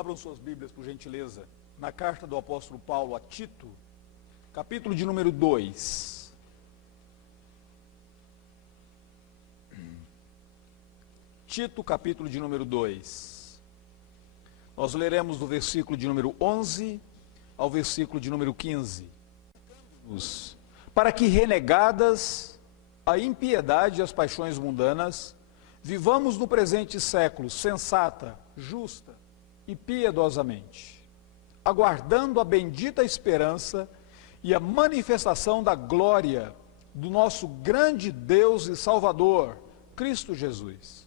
Abram suas Bíblias, por gentileza, na carta do apóstolo Paulo a Tito, capítulo de número 2. Tito, capítulo de número 2. Nós leremos do versículo de número 11 ao versículo de número 15. Para que, renegadas a impiedade e as paixões mundanas, vivamos no presente século sensata, justa e piedosamente, aguardando a bendita esperança e a manifestação da glória do nosso grande Deus e Salvador, Cristo Jesus,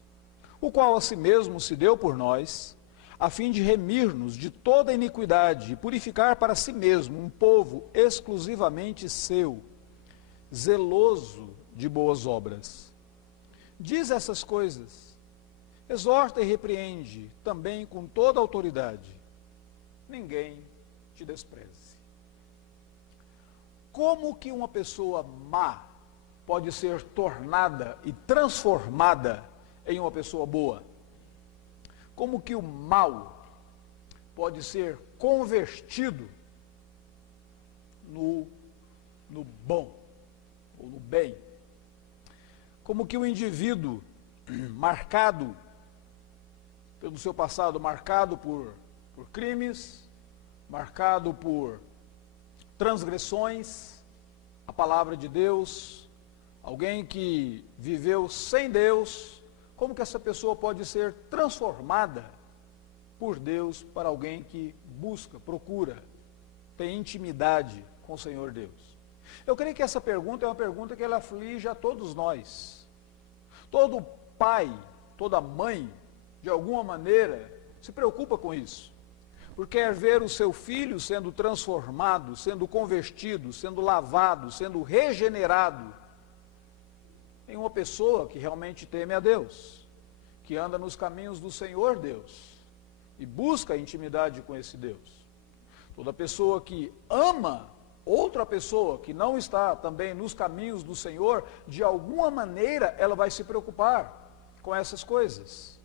o qual a si mesmo se deu por nós, a fim de remir-nos de toda iniquidade e purificar para si mesmo um povo exclusivamente seu, zeloso de boas obras. Diz essas coisas, exorta e repreende também com toda autoridade. Ninguém te despreze. Como que uma pessoa má pode ser tornada e transformada em uma pessoa boa? Como que o mal pode ser convertido no bom, ou no bem? Como que o indivíduo marcado pelo seu passado, marcado por crimes, marcado por transgressões à palavra de Deus, alguém que viveu sem Deus, como que essa pessoa pode ser transformada por Deus para alguém que busca, procura, tem intimidade com o Senhor Deus? Eu creio que essa pergunta é uma pergunta que ela aflige a todos nós. Todo pai, toda mãe, de alguma maneira, se preocupa com isso. Porque quer ver o seu filho sendo transformado, sendo convertido, sendo lavado, sendo regenerado em uma pessoa que realmente teme a Deus, que anda nos caminhos do Senhor Deus e busca a intimidade com esse Deus. Toda pessoa que ama outra pessoa que não está também nos caminhos do Senhor, de alguma maneira ela vai se preocupar com essas coisas.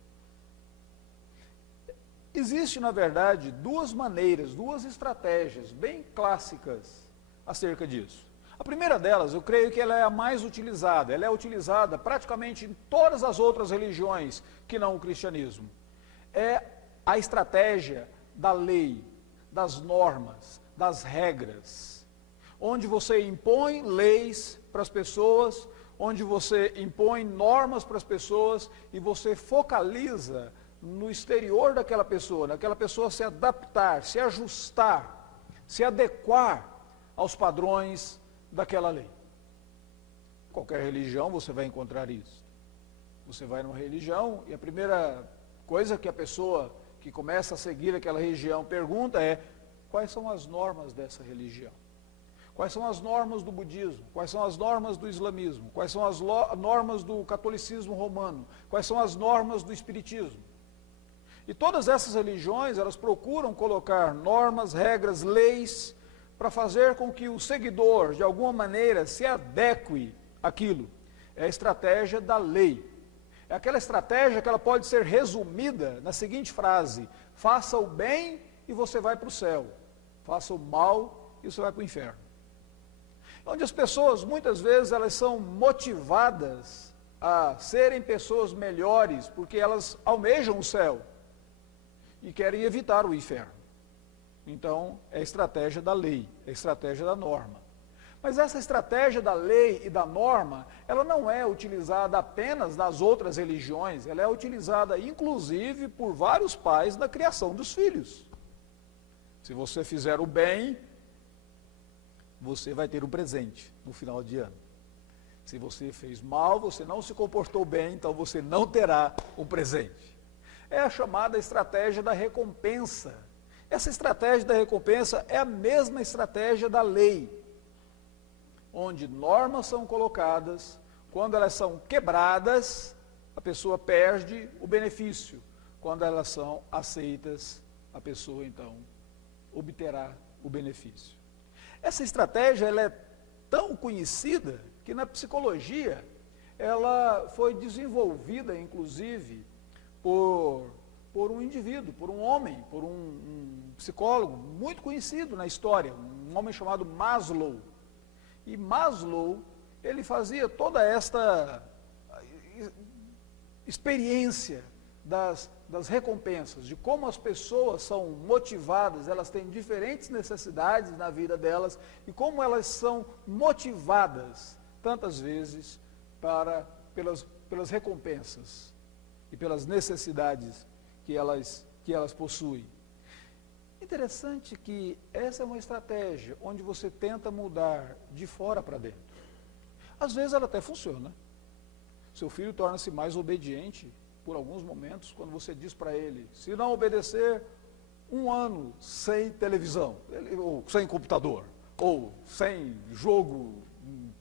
Existe, na verdade, duas maneiras, duas estratégias bem clássicas acerca disso. A primeira delas, eu creio que ela é a mais utilizada, ela é utilizada praticamente em todas as outras religiões que não o cristianismo. É a estratégia da lei, das normas, das regras, onde você impõe leis para as pessoas, onde você impõe normas para as pessoas e você focaliza no exterior daquela pessoa se adaptar, se ajustar, se adequar aos padrões daquela lei. Qualquer religião você vai encontrar isso. Você vai numa religião e a primeira coisa que a pessoa que começa a seguir aquela religião pergunta é: quais são as normas dessa religião? Quais são as normas do budismo? Quais são as normas do islamismo? Quais são as normas do catolicismo romano? Quais são as normas do espiritismo? E todas essas religiões, elas procuram colocar normas, regras, leis, para fazer com que o seguidor, de alguma maneira, se adeque àquilo. É a estratégia da lei. É aquela estratégia que ela pode ser resumida na seguinte frase: faça o bem e você vai para o céu. Faça o mal e você vai para o inferno. Onde as pessoas, muitas vezes, elas são motivadas a serem pessoas melhores, porque elas almejam o céu e querem evitar o inferno. Então, é a estratégia da lei, é a estratégia da norma. Mas essa estratégia da lei e da norma, ela não é utilizada apenas nas outras religiões, ela é utilizada inclusive por vários pais na criação dos filhos. Se você fizer o bem, você vai ter um presente no final de ano. Se você fez mal, você não se comportou bem, então você não terá um presente. É a chamada estratégia da recompensa. Essa estratégia da recompensa é a mesma estratégia da lei, onde normas são colocadas, quando elas são quebradas, a pessoa perde o benefício. Quando elas são aceitas, a pessoa então obterá o benefício. Essa estratégia ela é tão conhecida que na psicologia ela foi desenvolvida, inclusive, por por um indivíduo, por um homem, por um psicólogo muito conhecido na história, um homem chamado Maslow. E Maslow, ele fazia toda esta experiência das recompensas, de como as pessoas são motivadas, elas têm diferentes necessidades na vida delas, e como elas são motivadas, tantas vezes, pelas recompensas e pelas necessidades que elas possuem. Interessante que essa é uma estratégia onde você tenta mudar de fora para dentro. Às vezes ela até funciona. Seu filho torna-se mais obediente por alguns momentos, quando você diz para ele, se não obedecer, 1 ano sem televisão, ou sem computador, ou sem jogo,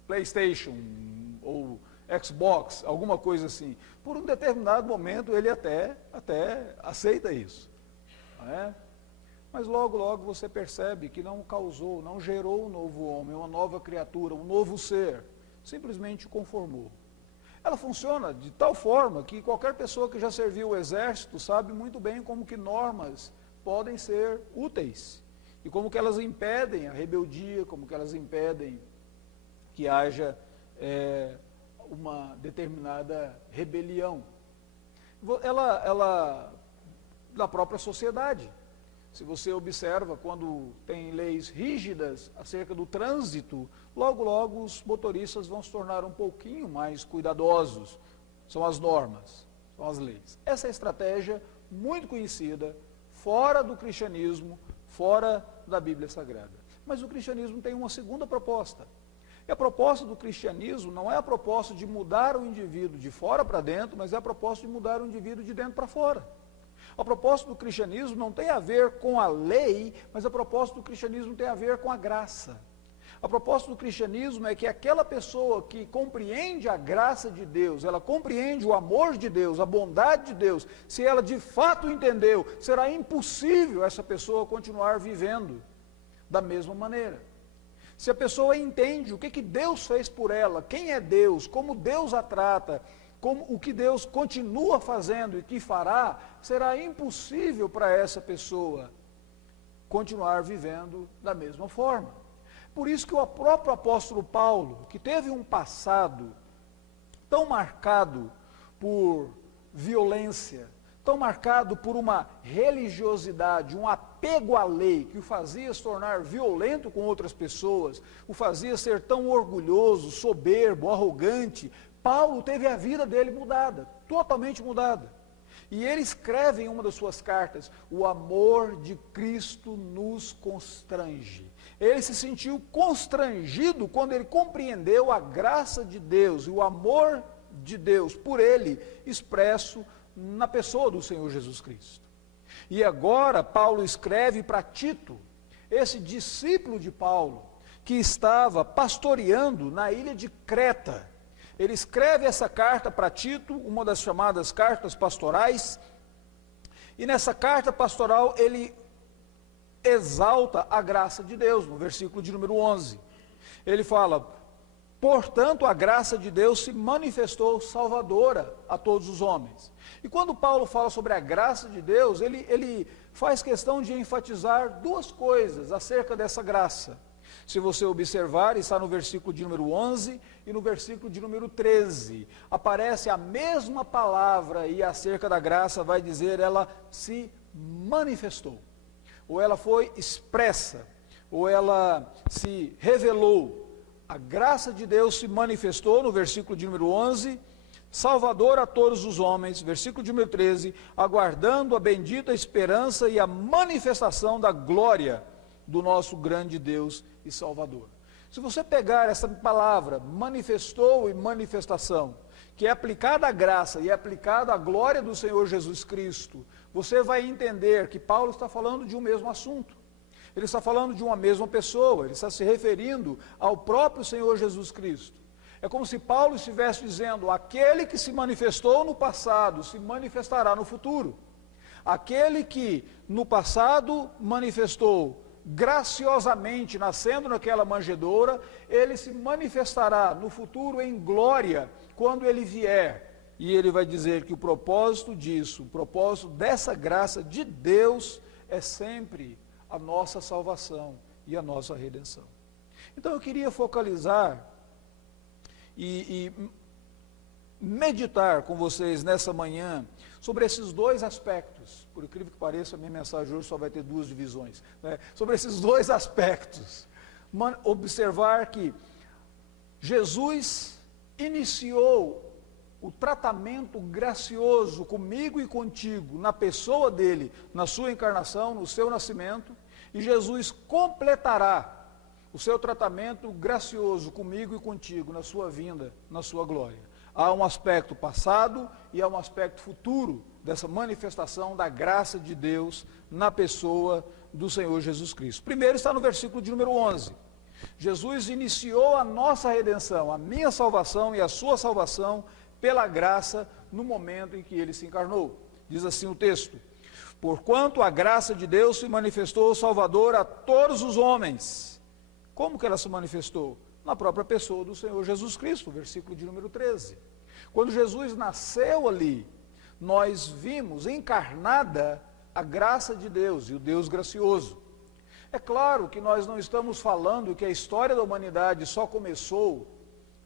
PlayStation, ou Xbox, alguma coisa assim. Por um determinado momento ele até aceita isso. Não é? Mas logo você percebe que não causou, não gerou um novo homem, uma nova criatura, um novo ser. Simplesmente conformou. Ela funciona de tal forma que qualquer pessoa que já serviu o exército sabe muito bem como que normas podem ser úteis. E como que elas impedem a rebeldia, como que elas impedem que haja uma determinada rebelião. Ela da própria sociedade. Se você observa, quando tem leis rígidas acerca do trânsito, logo os motoristas vão se tornar um pouquinho mais cuidadosos. São as normas, são as leis. Essa é a estratégia muito conhecida, fora do cristianismo, fora da Bíblia Sagrada. Mas o cristianismo tem uma segunda proposta. E a proposta do cristianismo não é a proposta de mudar o indivíduo de fora para dentro, mas é a proposta de mudar o indivíduo de dentro para fora. A proposta do cristianismo não tem a ver com a lei, mas a proposta do cristianismo tem a ver com a graça. A proposta do cristianismo é que aquela pessoa que compreende a graça de Deus, ela compreende o amor de Deus, a bondade de Deus, se ela de fato entendeu, será impossível essa pessoa continuar vivendo da mesma maneira. Se a pessoa entende o que Deus fez por ela, quem é Deus, como Deus a trata, como o que Deus continua fazendo e que fará, será impossível para essa pessoa continuar vivendo da mesma forma. Por isso que o próprio apóstolo Paulo, que teve um passado tão marcado por violência, tão marcado por uma religiosidade, um apego à lei, que o fazia se tornar violento com outras pessoas, o fazia ser tão orgulhoso, soberbo, arrogante, Paulo teve a vida dele mudada, totalmente mudada. E ele escreve em uma das suas cartas, o amor de Cristo nos constrange. Ele se sentiu constrangido quando ele compreendeu a graça de Deus e o amor de Deus por ele, expresso na pessoa do Senhor Jesus Cristo. E agora Paulo escreve para Tito, esse discípulo de Paulo, que estava pastoreando na ilha de Creta. Ele escreve essa carta para Tito, uma das chamadas cartas pastorais, e nessa carta pastoral ele exalta a graça de Deus, no versículo de número 11. Ele fala, portanto a graça de Deus se manifestou salvadora a todos os homens. E quando Paulo fala sobre a graça de Deus, ele faz questão de enfatizar duas coisas acerca dessa graça. Se você observar, está no versículo de número 11 e no versículo de número 13. Aparece a mesma palavra e acerca da graça vai dizer, ela se manifestou. Ou ela foi expressa, ou ela se revelou. A graça de Deus se manifestou no versículo de número 11, Salvador a todos os homens, versículo de número 13, aguardando a bendita esperança e a manifestação da glória do nosso grande Deus e Salvador. Se você pegar essa palavra, manifestou e manifestação, que é aplicada à graça e é aplicada à glória do Senhor Jesus Cristo, você vai entender que Paulo está falando de um mesmo assunto. Ele está falando de uma mesma pessoa, ele está se referindo ao próprio Senhor Jesus Cristo. É como se Paulo estivesse dizendo, aquele que se manifestou no passado, se manifestará no futuro. Aquele que no passado manifestou graciosamente, nascendo naquela manjedoura, ele se manifestará no futuro em glória, quando ele vier e ele vai dizer que o propósito disso, o propósito dessa graça de Deus é sempre a nossa salvação e a nossa redenção. Então eu queria focalizar e meditar com vocês nessa manhã sobre esses dois aspectos. Por incrível que pareça, a minha mensagem hoje só vai ter duas divisões, né? Sobre esses dois aspectos. Observar que Jesus iniciou o tratamento gracioso comigo e contigo, na pessoa dele, na sua encarnação, no seu nascimento, e Jesus completará o seu tratamento gracioso comigo e contigo, na sua vinda, na sua glória. Há um aspecto passado e há um aspecto futuro dessa manifestação da graça de Deus na pessoa do Senhor Jesus Cristo. Primeiro está no versículo de número 11. Jesus iniciou a nossa redenção, a minha salvação e a sua salvação pela graça no momento em que ele se encarnou. Diz assim o texto: porquanto a graça de Deus se manifestou Salvador a todos os homens. Como que ela se manifestou? Na própria pessoa do Senhor Jesus Cristo, versículo de número 13. Quando Jesus nasceu ali, nós vimos encarnada a graça de Deus e o Deus gracioso. É claro que nós não estamos falando que a história da humanidade só começou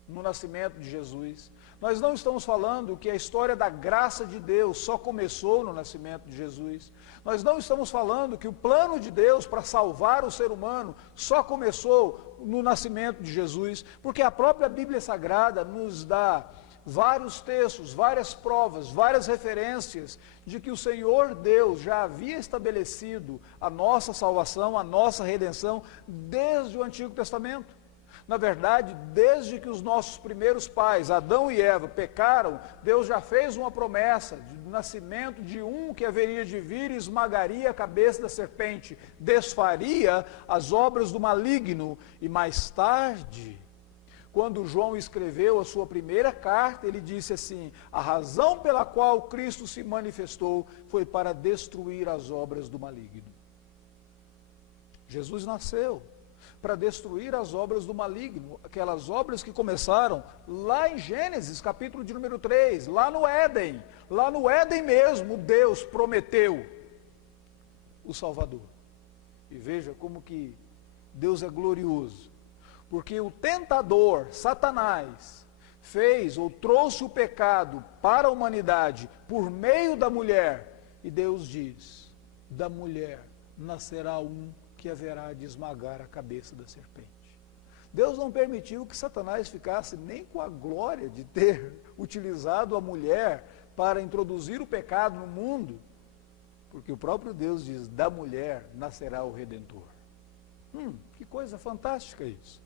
no nascimento de Jesus. Nós não estamos falando que a história da graça de Deus só começou no nascimento de Jesus. Nós não estamos falando que o plano de Deus para salvar o ser humano só começou no nascimento de Jesus, porque a própria Bíblia Sagrada nos dá vários textos, várias provas, várias referências de que o Senhor Deus já havia estabelecido a nossa salvação, a nossa redenção desde o Antigo Testamento. Na verdade, desde que os nossos primeiros pais, Adão e Eva, pecaram, Deus já fez uma promessa do nascimento de um que haveria de vir e esmagaria a cabeça da serpente, desfaria as obras do maligno. E mais tarde, quando João escreveu a sua primeira carta, ele disse assim: a razão pela qual Cristo se manifestou foi para destruir as obras do maligno. Jesus nasceu para destruir as obras do maligno, aquelas obras que começaram lá em Gênesis, capítulo de número 3, lá no Éden mesmo, Deus prometeu o Salvador. E veja como que Deus é glorioso, porque o tentador, Satanás, fez ou trouxe o pecado para a humanidade por meio da mulher, e Deus diz: da mulher nascerá um que haverá de esmagar a cabeça da serpente. Deus não permitiu que Satanás ficasse nem com a glória de ter utilizado a mulher para introduzir o pecado no mundo, porque o próprio Deus diz: da mulher nascerá o Redentor. Que coisa fantástica isso.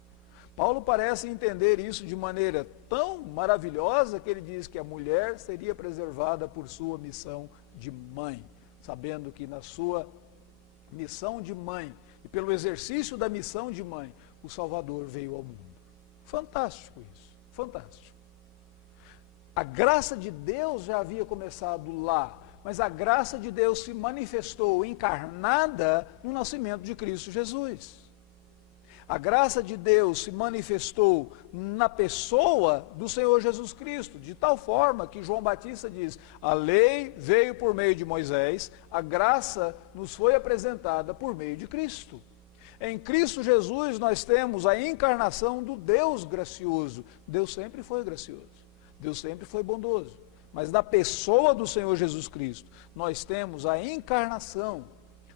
Paulo parece entender isso de maneira tão maravilhosa que ele diz que a mulher seria preservada por sua missão de mãe, sabendo que na sua missão de mãe, e pelo exercício da missão de mãe, o Salvador veio ao mundo. Fantástico isso, fantástico. A graça de Deus já havia começado lá, mas a graça de Deus se manifestou encarnada no nascimento de Cristo Jesus. A graça de Deus se manifestou na pessoa do Senhor Jesus Cristo, de tal forma que João Batista diz: a lei veio por meio de Moisés, a graça nos foi apresentada por meio de Cristo. Em Cristo Jesus nós temos a encarnação do Deus gracioso. Deus sempre foi gracioso, Deus sempre foi bondoso, mas na pessoa do Senhor Jesus Cristo nós temos a encarnação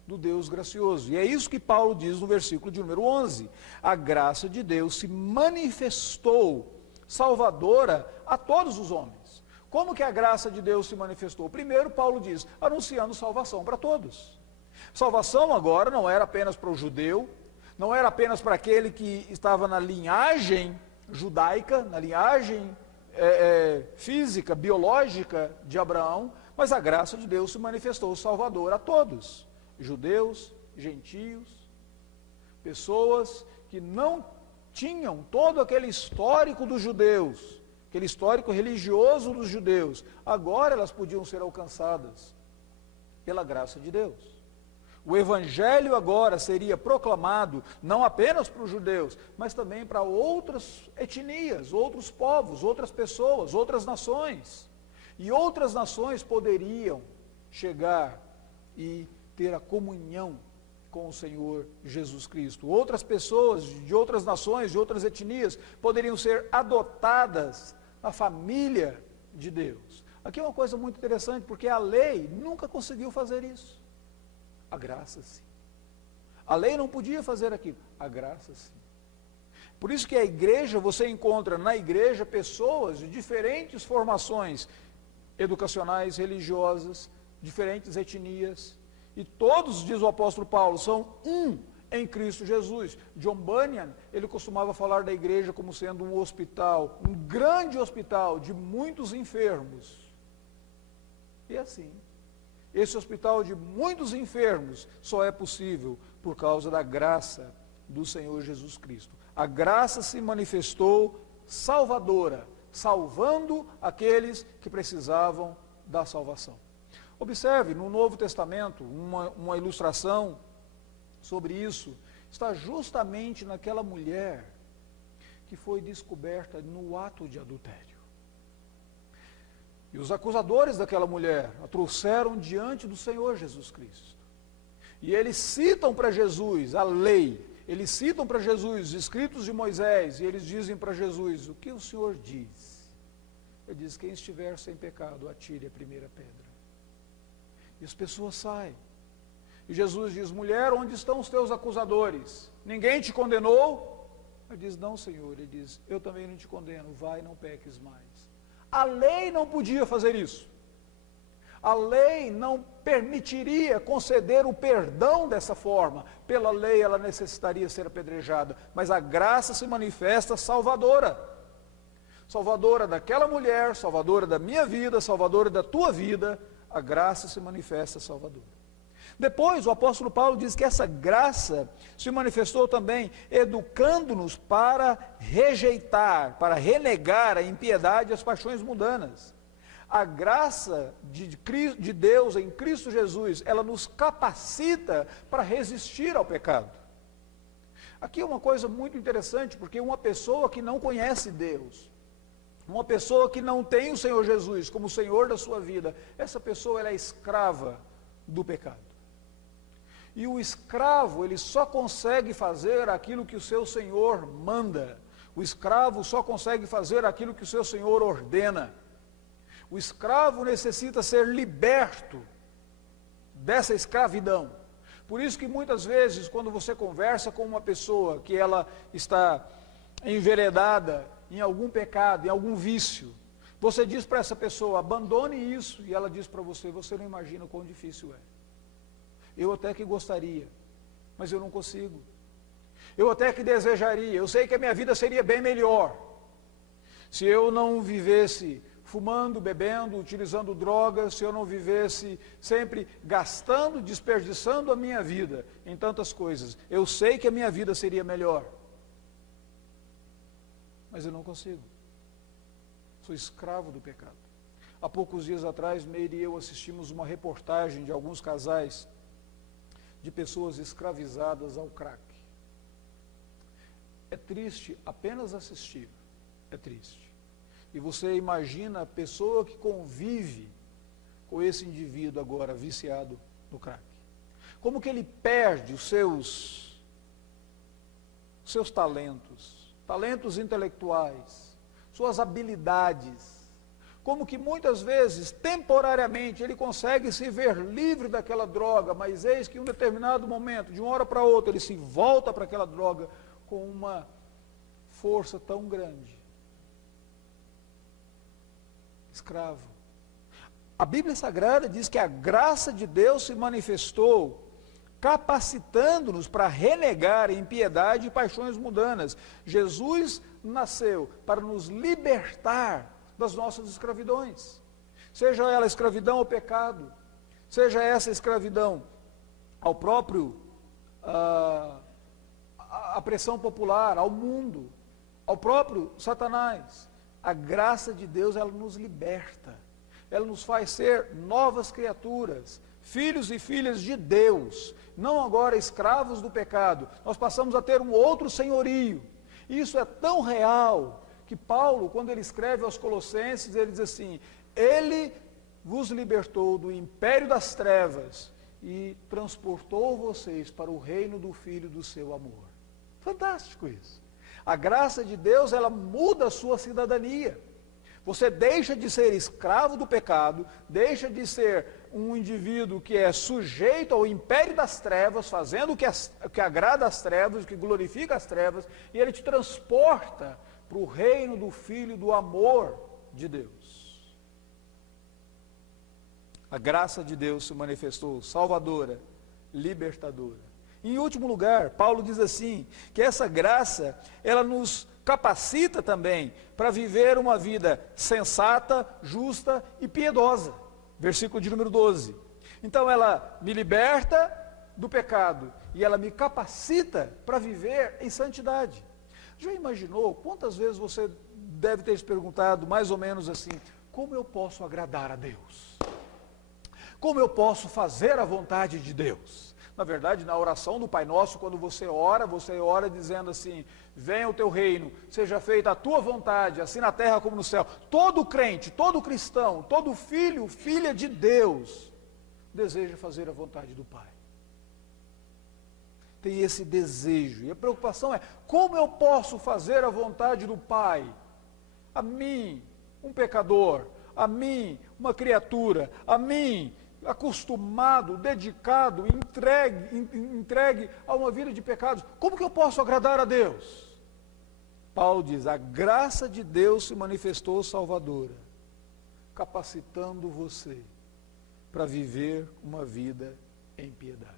do Deus gracioso. E é isso que Paulo diz no versículo de número 11. A graça de Deus se manifestou salvadora a todos os homens. Como que a graça de Deus se manifestou? Primeiro, Paulo diz, anunciando salvação para todos. Salvação agora não era apenas para o judeu, não era apenas para aquele que estava na linhagem judaica, na linhagem física, biológica de Abraão, mas a graça de Deus se manifestou salvador a todos. Judeus, gentios, pessoas que não tinham todo aquele histórico dos judeus, aquele histórico religioso dos judeus, agora elas podiam ser alcançadas pela graça de Deus. O evangelho agora seria proclamado não apenas para os judeus, mas também para outras etnias, outros povos, outras pessoas, outras nações. E outras nações poderiam chegar e ter a comunhão com o Senhor Jesus Cristo. Outras pessoas de outras nações, de outras etnias, poderiam ser adotadas na família de Deus. Aqui é uma coisa muito interessante, porque a lei nunca conseguiu fazer isso. A graça sim. A lei não podia fazer aquilo. A graça sim. Por isso que a igreja, você encontra na igreja pessoas de diferentes formações educacionais, religiosas, diferentes etnias, e todos, diz o apóstolo Paulo, são um em Cristo Jesus. John Bunyan, ele costumava falar da igreja como sendo um hospital, um grande hospital de muitos enfermos. E assim, esse hospital de muitos enfermos só é possível por causa da graça do Senhor Jesus Cristo. A graça se manifestou salvadora, salvando aqueles que precisavam da salvação. Observe, no Novo Testamento, uma ilustração sobre isso, está justamente naquela mulher que foi descoberta no ato de adultério. E os acusadores daquela mulher a trouxeram diante do Senhor Jesus Cristo. E eles citam para Jesus a lei, eles citam para Jesus os escritos de Moisés, e eles dizem para Jesus: o que o Senhor diz? Ele diz: quem estiver sem pecado, atire a primeira pedra. E as pessoas saem. E Jesus diz: mulher, onde estão os teus acusadores? Ninguém te condenou? Ele diz: não, Senhor. Ele diz: eu também não te condeno, vai e não peques mais. A lei não podia fazer isso. A lei não permitiria conceder o perdão dessa forma. Pela lei ela necessitaria ser apedrejada. Mas a graça se manifesta salvadora. Salvadora daquela mulher, salvadora da minha vida, salvadora da tua vida. A graça se manifesta salvadora. Depois, o apóstolo Paulo diz que essa graça se manifestou também educando-nos para rejeitar, para renegar a impiedade e as paixões mundanas. A graça de Deus em Cristo Jesus, ela nos capacita para resistir ao pecado. Aqui é uma coisa muito interessante, porque uma pessoa que não conhece Deus, uma pessoa que não tem o Senhor Jesus como Senhor da sua vida, essa pessoa ela é escrava do pecado. E o escravo, ele só consegue fazer aquilo que o seu Senhor manda. O escravo só consegue fazer aquilo que o seu Senhor ordena. O escravo necessita ser liberto dessa escravidão. Por isso que muitas vezes, quando você conversa com uma pessoa que ela está enveredada em algum pecado, em algum vício, você diz para essa pessoa: abandone isso, e ela diz para você: você não imagina o quão difícil é. Eu até que gostaria, mas eu não consigo. Eu até que desejaria, eu sei que a minha vida seria bem melhor se eu não vivesse fumando, bebendo, utilizando drogas, se eu não vivesse sempre gastando, desperdiçando a minha vida em tantas coisas. Eu sei que a minha vida seria melhor, mas eu não consigo. Sou escravo do pecado. Há poucos dias atrás, Meire e eu assistimos uma reportagem de alguns casais de pessoas escravizadas ao crack. É triste apenas assistir, é triste. E você imagina a pessoa que convive com esse indivíduo agora viciado no crack. Como que ele perde os seus talentos intelectuais, suas habilidades. Como que muitas vezes, temporariamente, ele consegue se ver livre daquela droga, mas eis que em um determinado momento, de uma hora para outra, ele se volta para aquela droga com uma força tão grande. Escravo. A Bíblia Sagrada diz que a graça de Deus se manifestou, capacitando-nos para renegar a impiedade e paixões mundanas. Jesus nasceu para nos libertar das nossas escravidões, seja ela escravidão ao pecado, seja essa escravidão ao próprio, à pressão popular, ao mundo, ao próprio Satanás. A graça de Deus, ela nos liberta, ela nos faz ser novas criaturas, filhos e filhas de Deus, não agora escravos do pecado. Nós passamos a ter um outro senhorio. Isso é tão real que Paulo, quando ele escreve aos Colossenses, ele diz assim: Ele vos libertou do império das trevas e transportou vocês para o reino do Filho do seu amor. Fantástico isso. A graça de Deus, ela muda a sua cidadania. Você deixa de ser escravo do pecado, deixa de ser um indivíduo que é sujeito ao império das trevas, fazendo o que agrada às trevas, o que glorifica as trevas, e ele te transporta para o reino do Filho do amor de Deus. A graça de Deus se manifestou salvadora, libertadora. Em último lugar, Paulo diz assim, que essa graça, ela nos capacita também para viver uma vida sensata, justa e piedosa. Versículo de número 12. Então ela me liberta do pecado e ela me capacita para viver em santidade. Já imaginou quantas vezes você deve ter se perguntado mais ou menos assim: como eu posso agradar a Deus? Como eu posso fazer a vontade de Deus? Na verdade, na oração do Pai Nosso, quando você ora dizendo assim: venha o teu reino, seja feita a tua vontade, assim na terra como no céu. Todo crente, todo cristão, todo filho, filha de Deus, deseja fazer a vontade do Pai. Tem esse desejo, e a preocupação é: como eu posso fazer a vontade do Pai? A mim, um pecador, a mim, uma criatura, a mim, acostumado, dedicado, entregue a uma vida de pecados, como que eu posso agradar a Deus? Paulo diz: a graça de Deus se manifestou salvadora, capacitando você para viver uma vida em piedade,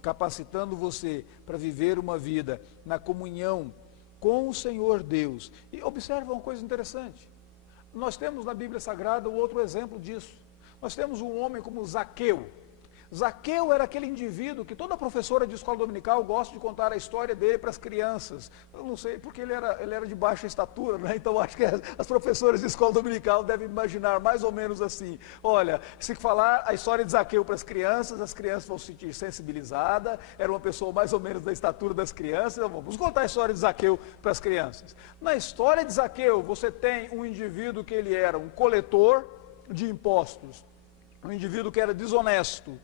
capacitando você para viver uma vida na comunhão com o Senhor Deus. E observa uma coisa interessante, nós temos na Bíblia Sagrada um outro exemplo disso. Nós temos um homem como Zaqueu. Zaqueu era aquele indivíduo que toda professora de escola dominical gosta de contar a história dele para as crianças. Eu não sei, porque ele era de baixa estatura, né? Então acho que as professoras de escola dominical devem imaginar mais ou menos assim: olha, se falar a história de Zaqueu para as crianças vão se sentir sensibilizadas, era uma pessoa mais ou menos da estatura das crianças, então vamos contar a história de Zaqueu para as crianças. Na história de Zaqueu, você tem um indivíduo que ele era um coletor de impostos, um indivíduo que era desonesto,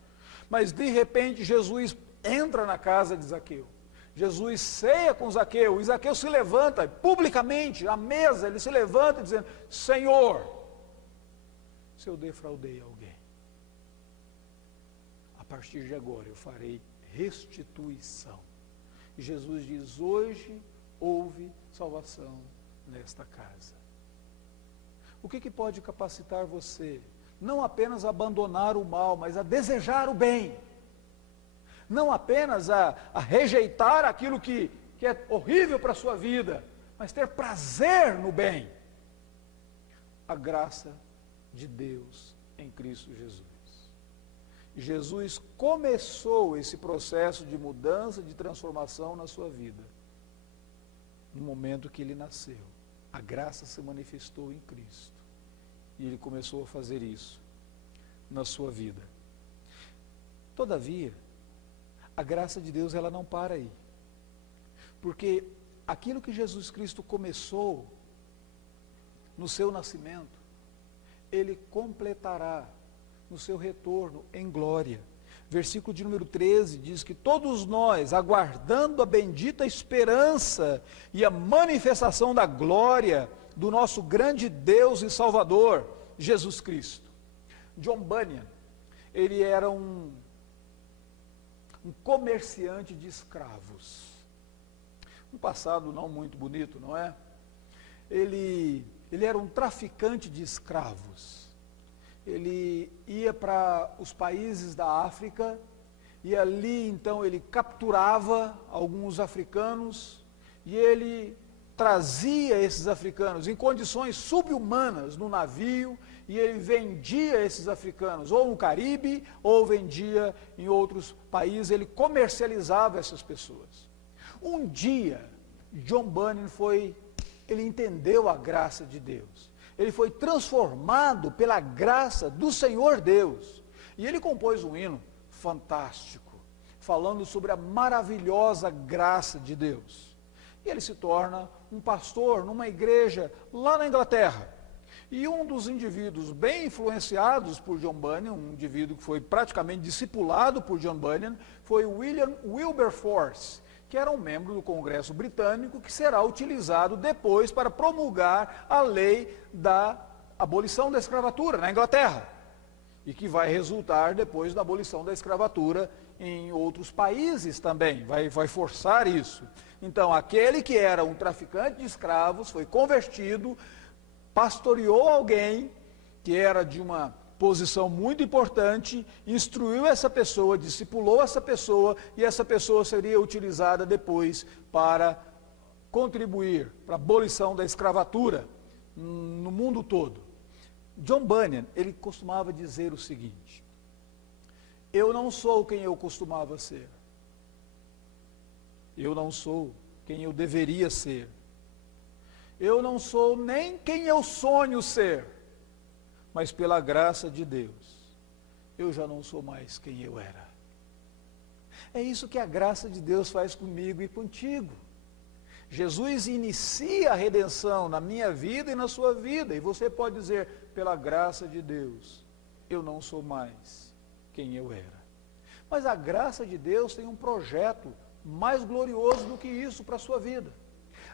mas de repente Jesus entra na casa de Zaqueu, Jesus ceia com Zaqueu, e Zaqueu se levanta publicamente, à mesa, ele se levanta dizendo: Senhor, se eu defraudei alguém, a partir de agora eu farei restituição. E Jesus diz: hoje houve salvação nesta casa. O que pode capacitar você? Não apenas a abandonar o mal, mas a desejar o bem. Não apenas a rejeitar aquilo que é horrível para a sua vida, mas ter prazer no bem. A graça de Deus em Cristo Jesus. Jesus começou esse processo de mudança, de transformação na sua vida, no momento que ele nasceu. A graça se manifestou em Cristo. E ele começou a fazer isso na sua vida. Todavia, a graça de Deus, ela não para aí. Porque aquilo que Jesus Cristo começou no seu nascimento, ele completará no seu retorno em glória. Versículo de número 13 diz que todos nós, aguardando a bendita esperança e a manifestação da glória do nosso grande Deus e Salvador, Jesus Cristo. John Bunyan, ele era um comerciante de escravos. Um passado não muito bonito, não é? Ele era um traficante de escravos. Ele ia para os países da África, e ali então ele capturava alguns africanos, e ele trazia esses africanos em condições subhumanas no navio, e ele vendia esses africanos ou no Caribe, ou vendia em outros países, ele comercializava essas pessoas. Um dia, John Bunyan ele entendeu a graça de Deus, ele foi transformado pela graça do Senhor Deus, e ele compôs um hino fantástico, falando sobre a maravilhosa graça de Deus, e ele se torna um pastor numa igreja lá na Inglaterra. E um dos indivíduos bem influenciados por John Bunyan, um indivíduo que foi praticamente discipulado por John Bunyan, foi William Wilberforce, que era um membro do Congresso Britânico, que será utilizado depois para promulgar a lei da abolição da escravatura na Inglaterra, e que vai resultar depois da abolição da escravatura em outros países também, vai forçar isso. Então, aquele que era um traficante de escravos foi convertido, pastoreou alguém que era de uma posição muito importante, instruiu essa pessoa, discipulou essa pessoa, e essa pessoa seria utilizada depois para contribuir para a abolição da escravatura no mundo todo. John Bunyan, ele costumava dizer o seguinte: eu não sou quem eu costumava ser. Eu não sou quem eu deveria ser. Eu não sou nem quem eu sonho ser. Mas pela graça de Deus, eu já não sou mais quem eu era. É isso que a graça de Deus faz comigo e contigo. Jesus inicia a redenção na minha vida e na sua vida. E você pode dizer, pela graça de Deus, eu não sou mais quem eu era. Mas a graça de Deus tem um projeto mais glorioso do que isso para a sua vida.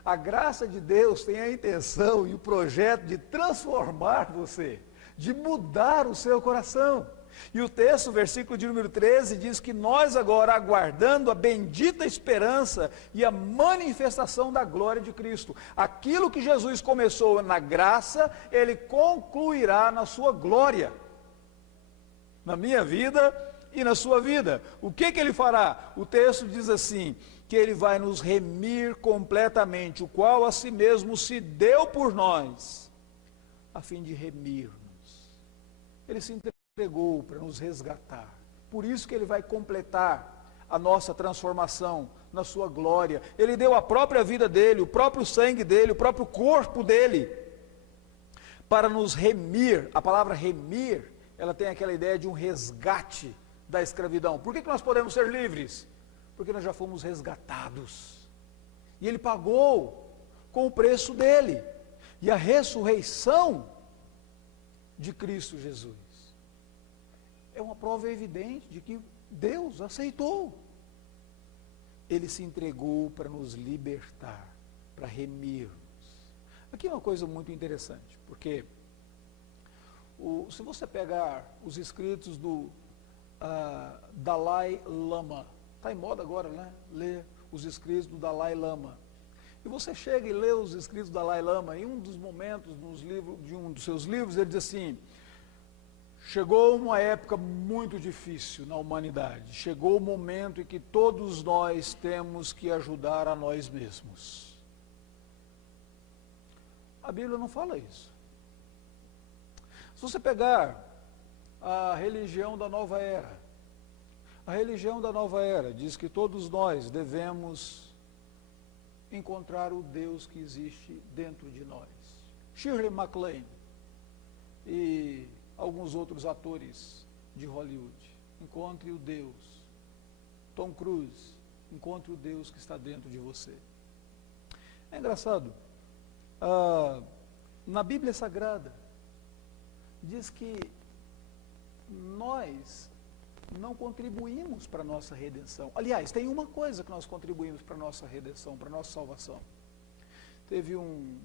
A graça de Deus tem a intenção e o projeto de transformar você, de mudar o seu coração. E o texto, versículo de número 13, diz que nós agora, aguardando a bendita esperança e a manifestação da glória de Cristo, aquilo que Jesus começou na graça, Ele concluirá na sua glória, na minha vida e na sua vida. O que Ele fará? O texto diz assim, que Ele vai nos remir completamente, o qual a si mesmo se deu por nós, a fim de remir-nos. Ele se entregou para nos resgatar. Por isso que Ele vai completar a nossa transformação na sua glória. Ele deu a própria vida dEle, o próprio sangue dEle, o próprio corpo dEle, para nos remir. A palavra remir, ela tem aquela ideia de um resgate da escravidão. Por que nós podemos ser livres? Porque nós já fomos resgatados. E Ele pagou com o preço dEle. E a ressurreição de Cristo Jesus é uma prova evidente de que Deus aceitou. Ele se entregou para nos libertar, para remir-nos. Aqui é uma coisa muito interessante, porque se você pegar os escritos do Dalai Lama, está em moda agora, né? Ler os escritos do Dalai Lama. E você chega e lê os escritos do Dalai Lama, em um dos momentos de um dos seus livros, ele diz assim: chegou uma época muito difícil na humanidade. Chegou o momento em que todos nós temos que ajudar a nós mesmos. A Bíblia não fala isso. Se você pegar a religião da nova era, a religião da nova era diz que todos nós devemos encontrar o Deus que existe dentro de nós. Shirley MacLaine e alguns outros atores de Hollywood. Encontre o Deus. Tom Cruise, encontre o Deus que está dentro de você. É engraçado, na Bíblia Sagrada, diz que nós não contribuímos para a nossa redenção. Aliás, tem uma coisa que nós contribuímos para a nossa redenção, para a nossa salvação. Teve um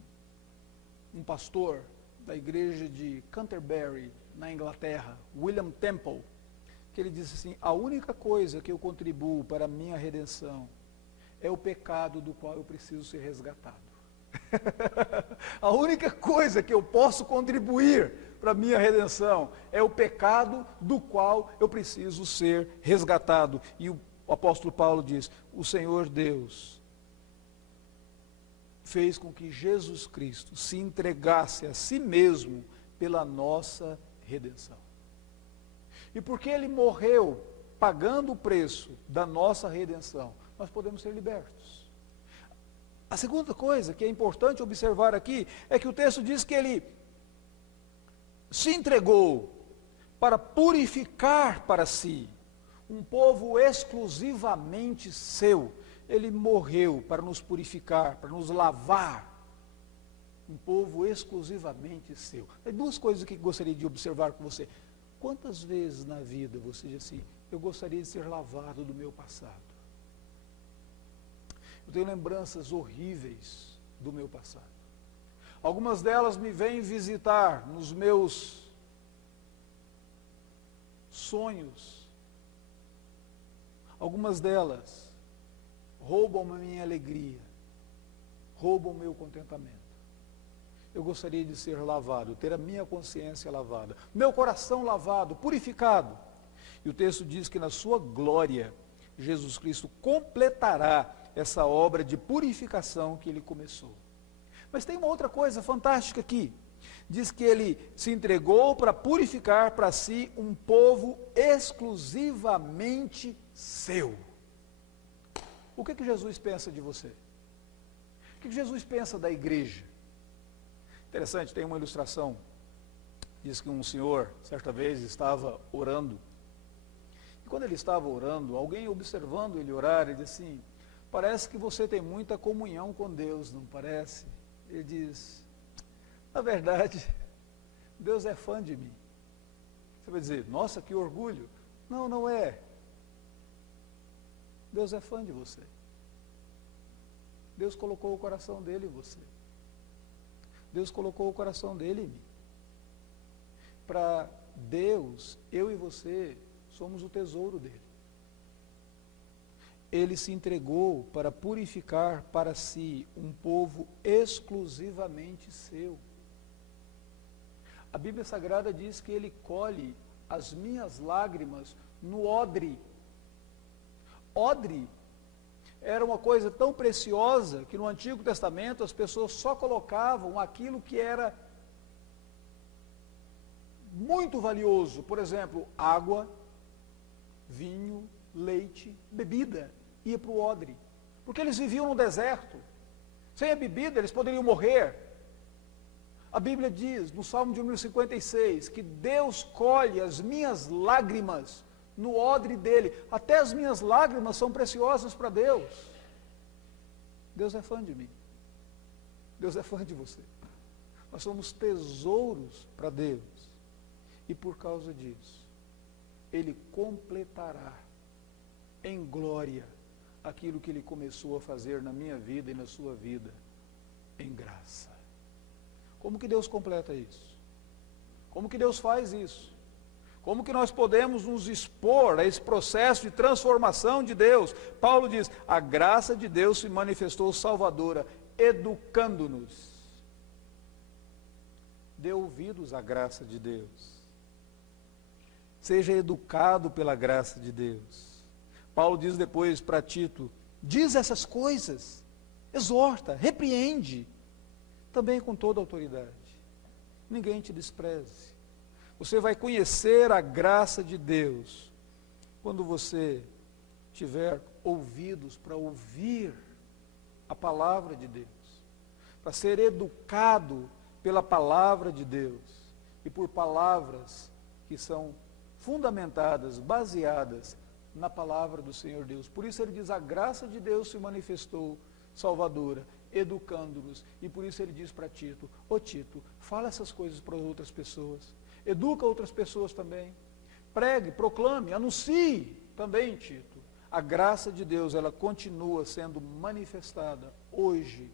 pastor da igreja de Canterbury, na Inglaterra, William Temple, que ele disse assim: a única coisa que eu contribuo para a minha redenção é o pecado do qual eu preciso ser resgatado. A única coisa que eu posso contribuir para a minha redenção é o pecado do qual eu preciso ser resgatado. E o apóstolo Paulo diz: o Senhor Deus fez com que Jesus Cristo se entregasse a si mesmo pela nossa redenção. E porque Ele morreu pagando o preço da nossa redenção, nós podemos ser libertos. A segunda coisa que é importante observar aqui é que o texto diz que Ele se entregou para purificar para si um povo exclusivamente seu. Ele morreu para nos purificar, para nos lavar. Um povo exclusivamente seu. Tem duas coisas que gostaria de observar com você. Quantas vezes na vida você diz assim, eu gostaria de ser lavado do meu passado? Eu tenho lembranças horríveis do meu passado. Algumas delas me vêm visitar nos meus sonhos. Algumas delas roubam a minha alegria, roubam o meu contentamento. Eu gostaria de ser lavado, ter a minha consciência lavada, meu coração lavado, purificado. E o texto diz que na sua glória, Jesus Cristo completará essa obra de purificação que ele começou. Mas tem uma outra coisa fantástica aqui. Diz que ele se entregou para purificar para si um povo exclusivamente seu. O que Jesus pensa de você? O que Jesus pensa da igreja? Interessante, tem uma ilustração. Diz que um senhor, certa vez, estava orando. E quando ele estava orando, alguém observando ele orar, ele disse assim, parece que você tem muita comunhão com Deus, não parece? Ele diz, na verdade, Deus é fã de mim. Você vai dizer, nossa, que orgulho. Não, não é. Deus é fã de você. Deus colocou o coração dele em você. Deus colocou o coração dele em mim. Para Deus, eu e você somos o tesouro dele. Ele se entregou para purificar para si um povo exclusivamente seu. A Bíblia Sagrada diz que ele colhe as minhas lágrimas no odre. Odre era uma coisa tão preciosa que no Antigo Testamento as pessoas só colocavam aquilo que era muito valioso. Por exemplo, água, vinho, leite, bebida, ia para o odre. Porque eles viviam no deserto. Sem a bebida eles poderiam morrer. A Bíblia diz, no Salmo de número 56, que Deus colhe as minhas lágrimas no odre dele. Até as minhas lágrimas são preciosas para Deus. Deus é fã de mim. Deus é fã de você. Nós somos tesouros para Deus. E por causa disso, Ele completará em glória aquilo que Ele começou a fazer na minha vida e na sua vida, em graça. Como que Deus completa isso? Como que Deus faz isso? Como que nós podemos nos expor a esse processo de transformação de Deus? Paulo diz, a graça de Deus se manifestou salvadora, educando-nos. Dê ouvidos à graça de Deus. Seja educado pela graça de Deus. Paulo diz depois para Tito, diz essas coisas, exorta, repreende, também com toda autoridade. Ninguém te despreze. Você vai conhecer a graça de Deus quando você tiver ouvidos para ouvir a palavra de Deus, para ser educado pela palavra de Deus e por palavras que são fundamentadas, baseadas na palavra do Senhor Deus. Por isso ele diz, a graça de Deus se manifestou salvadora, educando-nos, e por isso ele diz para Tito, ô Tito, fala essas coisas para outras pessoas, educa outras pessoas também, pregue, proclame, anuncie também, Tito. A graça de Deus, ela continua sendo manifestada hoje,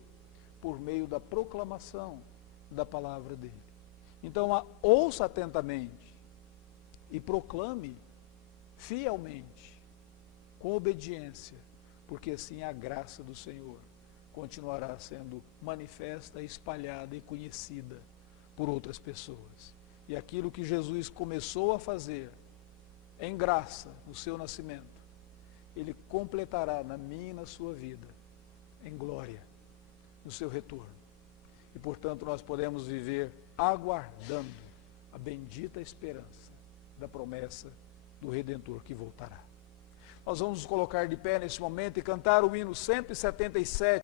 por meio da proclamação da palavra dele. Então, ouça atentamente, e proclame fielmente, com obediência, porque assim a graça do Senhor continuará sendo manifesta, espalhada e conhecida por outras pessoas. E aquilo que Jesus começou a fazer em graça no seu nascimento, Ele completará na minha e na sua vida, em glória, no seu retorno. E portanto nós podemos viver aguardando a bendita esperança da promessa do Redentor que voltará. Nós vamos nos colocar de pé nesse momento e cantar o hino 177.